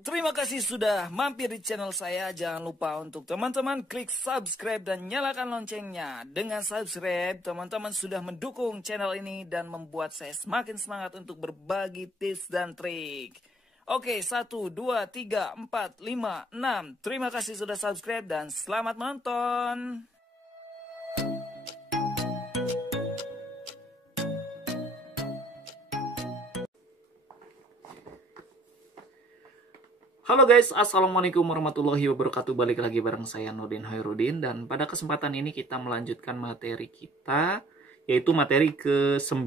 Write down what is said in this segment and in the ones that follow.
Terima kasih sudah mampir di channel saya. Jangan lupa untuk teman-teman klik subscribe dan nyalakan loncengnya. Dengan subscribe, teman-teman sudah mendukung channel ini dan membuat saya semakin semangat untuk berbagi tips dan trik. Oke, 1, 2, 3, 4, 5, 6. Terima kasih sudah subscribe dan selamat menonton. Halo guys, assalamualaikum warahmatullahi wabarakatuh. Balik lagi bareng saya Nurdin Hairudin. Dan pada kesempatan ini kita melanjutkan materi kita, yaitu materi ke-9.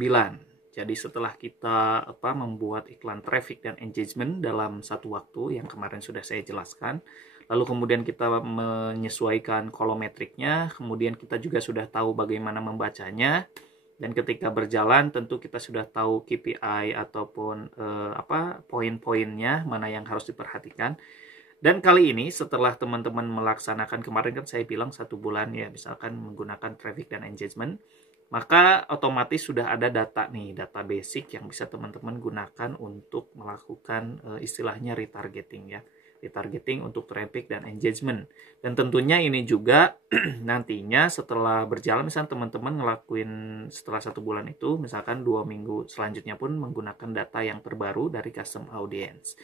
Jadi setelah kita membuat iklan traffic dan engagement dalam satu waktu yang kemarin sudah saya jelaskan, lalu kemudian kita menyesuaikan kolometriknya, kemudian kita juga sudah tahu bagaimana membacanya. Dan ketika berjalan tentu kita sudah tahu KPI ataupun poin-poinnya mana yang harus diperhatikan. Dan kali ini setelah teman-teman melaksanakan, kemarin kan saya bilang 1 bulan ya, misalkan menggunakan traffic dan engagement, maka otomatis sudah ada data nih, data basic yang bisa teman-teman gunakan untuk melakukan istilahnya retargeting ya. Retargeting untuk traffic dan engagement. Dan tentunya ini juga nantinya setelah berjalan, misalnya teman-teman ngelakuin setelah 1 bulan itu, misalkan 2 minggu selanjutnya pun menggunakan data yang terbaru dari custom audience.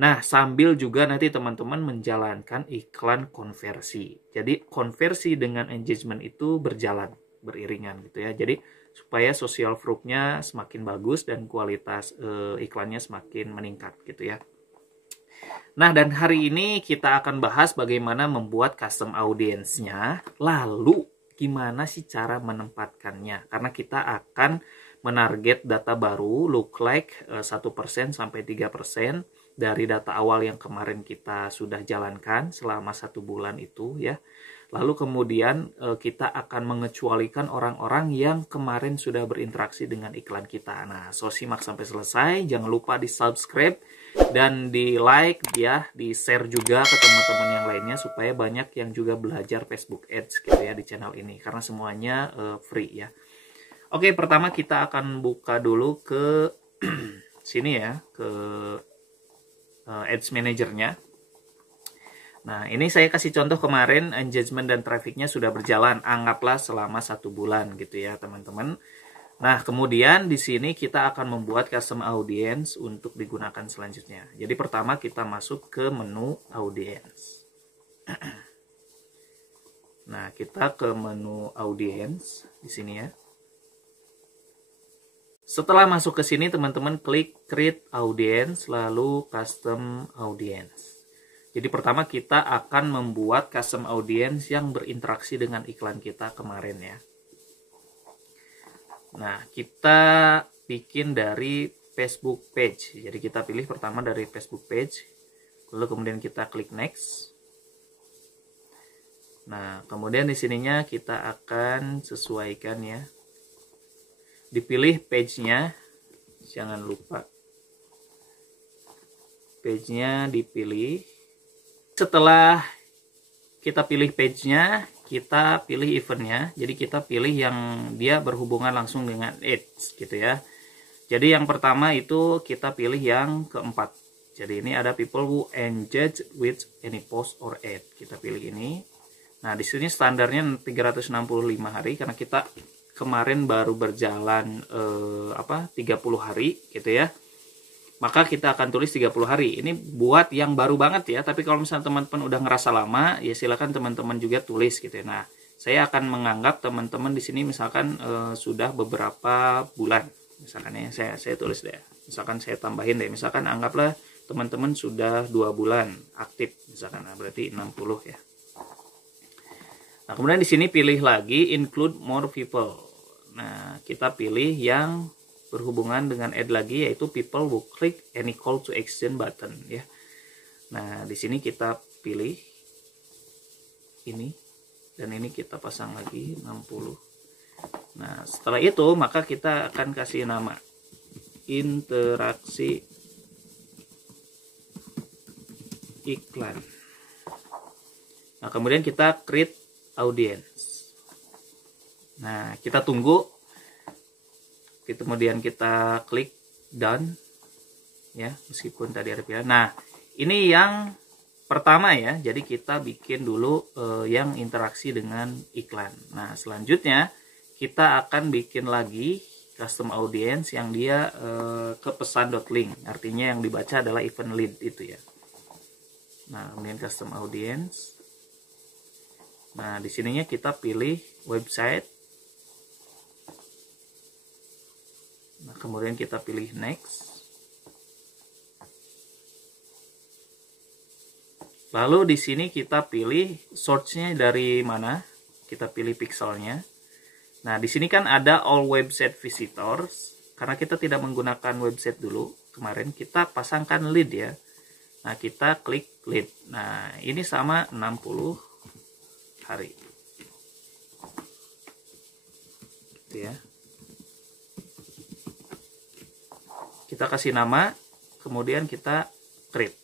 Nah, sambil juga nanti teman-teman menjalankan iklan konversi. Jadi konversi dengan engagement itu berjalan, beriringan gitu ya. Jadi supaya social proof-nya semakin bagus dan kualitas iklannya semakin meningkat gitu ya. Nah, dan hari ini kita akan bahas bagaimana membuat custom audience-nya, lalu gimana sih cara menempatkannya. Karena kita akan menarget data baru, look like 1% sampai 3% dari data awal yang kemarin kita sudah jalankan selama 1 bulan itu ya. Lalu kemudian kita akan mengecualikan orang-orang yang kemarin sudah berinteraksi dengan iklan kita. Nah, so simak sampai selesai, jangan lupa di subscribe dan di like ya, di share juga ke teman-teman yang lainnya supaya banyak yang juga belajar Facebook Ads gitu ya di channel ini, karena semuanya free ya. Oke, pertama kita akan buka dulu ke sini ya, ke Ads Manager-nya. Nah, ini saya kasih contoh kemarin engagement dan trafficnya sudah berjalan, anggaplah selama 1 bulan gitu ya teman-teman. Nah, kemudian di sini kita akan membuat custom audience untuk digunakan selanjutnya. Jadi pertama kita masuk ke menu audience. Nah, kita ke menu audience di sini ya. Setelah masuk ke sini teman-teman klik create audience lalu custom audience. Jadi pertama kita akan membuat custom audience yang berinteraksi dengan iklan kita kemarin ya. Nah, kita bikin dari Facebook page. Jadi kita pilih pertama dari Facebook page. Lalu kemudian kita klik next. Nah, kemudian di sininya kita akan sesuaikan ya. Dipilih page-nya. Jangan lupa. Page-nya dipilih. Setelah kita pilih page-nya, kita pilih event-nya. Jadi kita pilih yang dia berhubungan langsung dengan ads gitu ya. Jadi yang pertama itu kita pilih yang keempat. Jadi ini ada people who engage with any post or ad. Kita pilih ini. Nah, di sini standarnya 365 hari karena kita kemarin baru berjalan 30 hari gitu ya. Maka kita akan tulis 30 hari. Ini buat yang baru banget ya. Tapi kalau misalnya teman-teman udah ngerasa lama, ya silakan teman-teman juga tulis gitu ya. Nah, saya akan menganggap teman-teman di sini misalkan sudah beberapa bulan. Misalkan ya, saya tulis deh. Misalkan saya tambahin deh. Misalkan anggaplah teman-teman sudah 2 bulan aktif. Misalkan, nah, berarti 60 ya. Nah, kemudian di sini pilih lagi include more people. Nah, kita pilih yang berhubungan dengan ad lagi, yaitu people who click any call to action button ya. Nah, di sini kita pilih ini dan ini kita pasang lagi 60. Nah, setelah itu maka kita akan kasih nama interaksi iklan. Nah, kemudian kita create audience. Nah, kita tunggu. Kemudian kita klik done ya, meskipun tadi ada pilihan. Nah, Ini yang pertama ya, jadi kita bikin dulu yang interaksi dengan iklan. Nah, selanjutnya kita akan bikin lagi custom audience yang dia ke pesan.link, artinya yang dibaca adalah event lead itu ya. Nah, kemudian custom audience. Nah, di sininya kita pilih website. Nah, kemudian kita pilih next. Lalu di sini kita pilih source-nya dari mana? Kita pilih pixelnya. Nah, di sini kan ada all website visitors. Karena kita tidak menggunakan website dulu, kemarin kita pasangkan lead ya. Nah, kita klik lead. Nah, ini sama 60 hari. Gitu ya. Kita kasih nama, kemudian kita create.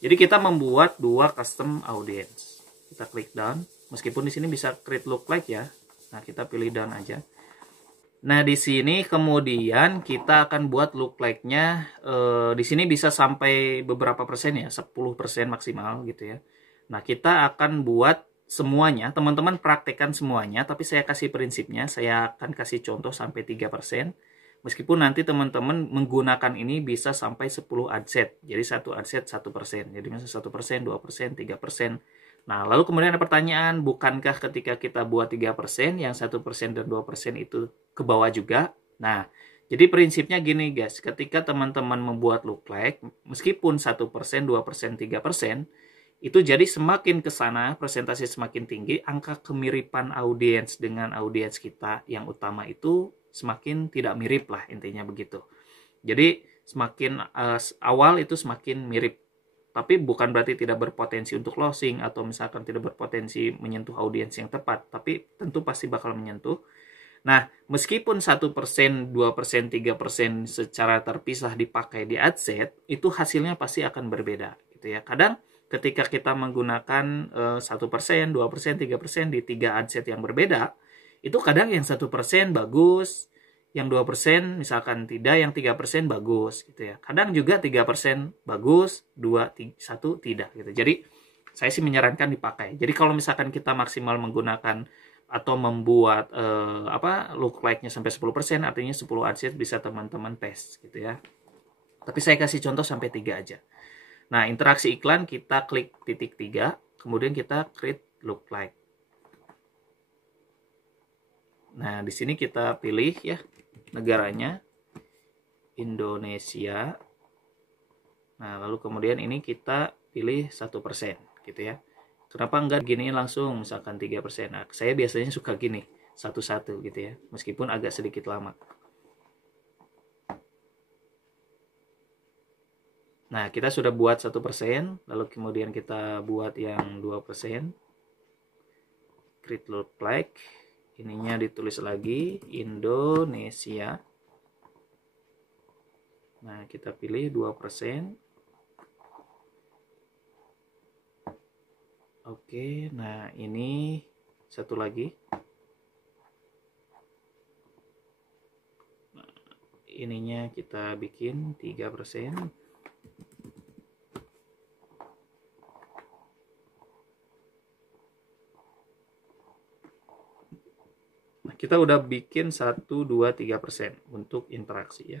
Jadi kita membuat dua custom audience. Kita klik down, meskipun di sini bisa create lookalike ya. Nah, kita pilih down aja. Nah, di sini kemudian kita akan buat lookalike-nya. Di sini bisa sampai beberapa persen ya, 10% maksimal gitu ya. Nah, kita akan buat semuanya. Teman-teman praktekkan semuanya, tapi saya kasih prinsipnya. Saya akan kasih contoh sampai 3%. Meskipun nanti teman-teman menggunakan ini bisa sampai 10 adset. Jadi satu adset 1%. Jadi misalnya 1%, 2%, 3%. Nah, lalu kemudian ada pertanyaan, bukankah ketika kita buat 3%, yang 1% dan 2% itu ke bawah juga? Nah, jadi prinsipnya gini guys, ketika teman-teman membuat lookalike, meskipun 1%, 2%, 3%, itu jadi semakin ke sana, presentasi semakin tinggi, angka kemiripan audiens dengan audiens kita yang utama itu semakin tidak mirip lah, intinya begitu. Jadi semakin awal itu semakin mirip, tapi bukan berarti tidak berpotensi untuk closing atau misalkan tidak berpotensi menyentuh audiens yang tepat, tapi tentu pasti bakal menyentuh. Nah, meskipun 1%, 2%, 3% secara terpisah dipakai di adset, itu hasilnya pasti akan berbeda gitu ya. Kadang ketika kita menggunakan 1%, 2%, 3% di 3 adset yang berbeda, itu kadang yang 1% bagus, yang 2% misalkan tidak, yang 3% bagus gitu ya. Kadang juga 3% bagus, 2, 1 tidak gitu. Jadi saya sih menyarankan dipakai. Jadi kalau misalkan kita maksimal menggunakan atau membuat lookalike-nya sampai 10%, artinya 10 adset bisa teman-teman tes gitu ya. Tapi saya kasih contoh sampai 3 aja. Nah, interaksi iklan kita klik titik 3, kemudian kita create lookalike. Nah, di sini kita pilih ya negaranya Indonesia. Nah, lalu kemudian ini kita pilih 1% gitu ya. Kenapa enggak gini langsung misalkan 3%? Nah, saya biasanya suka gini, satu-satu gitu ya, meskipun agak sedikit lama. Nah, kita sudah buat 1%, lalu kemudian kita buat yang 2%. Create lookalike. Ininya ditulis lagi Indonesia. Nah, kita pilih 2%. Oke, nah ini satu lagi. Nah, ininya kita bikin 3%. Kita udah bikin 1, 2, 3% untuk interaksi ya.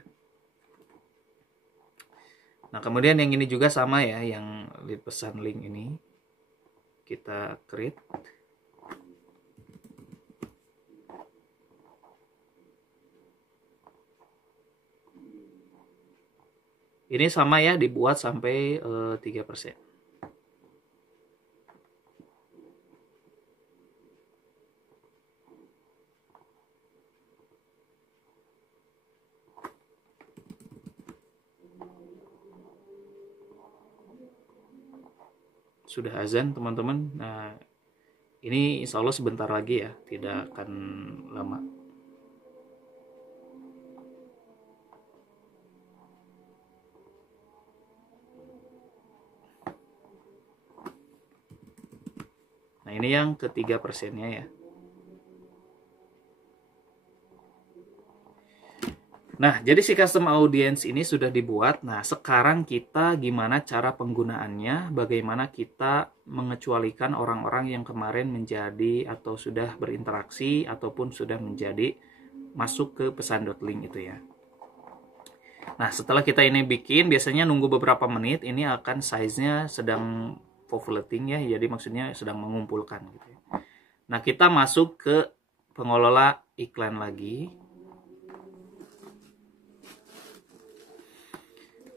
Nah, kemudian yang ini juga sama ya, yang lead pesan link ini. Kita create. Ini sama ya, dibuat sampai 3%. Sudah azan teman-teman. Nah, ini insya Allah sebentar lagi ya, tidak akan lama. Nah, ini yang ketiga persennya ya. Nah, jadi si custom audience ini sudah dibuat. Nah, sekarang kita gimana cara penggunaannya, bagaimana kita mengecualikan orang-orang yang kemarin menjadi atau sudah berinteraksi ataupun sudah menjadi masuk ke pesan.link itu ya. Nah, setelah kita ini bikin, biasanya nunggu beberapa menit, ini akan size-nya sedang populating ya, jadi maksudnya sedang mengumpulkan gitu ya. Nah, kita masuk ke pengelola iklan lagi.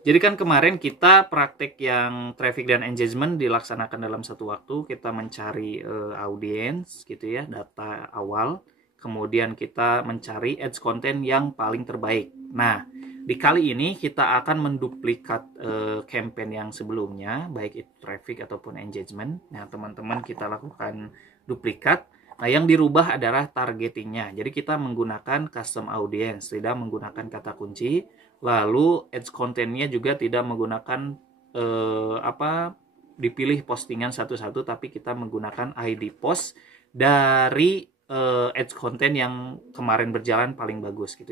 Jadi kan kemarin kita praktek yang traffic dan engagement dilaksanakan dalam satu waktu. Kita mencari audience gitu ya, data awal. Kemudian kita mencari ads content yang paling terbaik. Nah, di kali ini kita akan menduplikat campaign yang sebelumnya, baik itu traffic ataupun engagement. Nah, teman-teman kita lakukan duplikat. Nah, yang dirubah adalah targetingnya. Jadi kita menggunakan custom audience, tidak menggunakan kata kunci. Lalu ads kontennya juga tidak menggunakan dipilih postingan satu-satu, tapi kita menggunakan ID post dari ads konten yang kemarin berjalan paling bagus gitu ya.